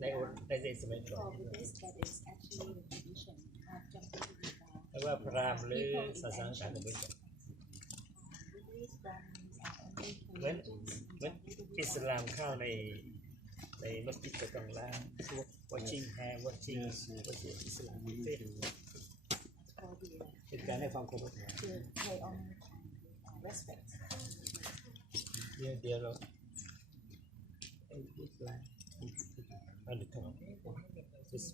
ในสมัยก่อน for Buddhist that is actually the tradition of jumping to the ground. แต่ว่าพราหมณ์หรือศาสนาต่างกันไป Buddhist Brahmins are only เหมือน jumping to the อิส ground. ลามเข้าในมัสยิดก็ต้องล้าง washing hand washing อิสลามเป็นการให้ความเคารพ To pay honor and respect. เดี๋ยวเราไอ้ล้างอันนี้ทำ this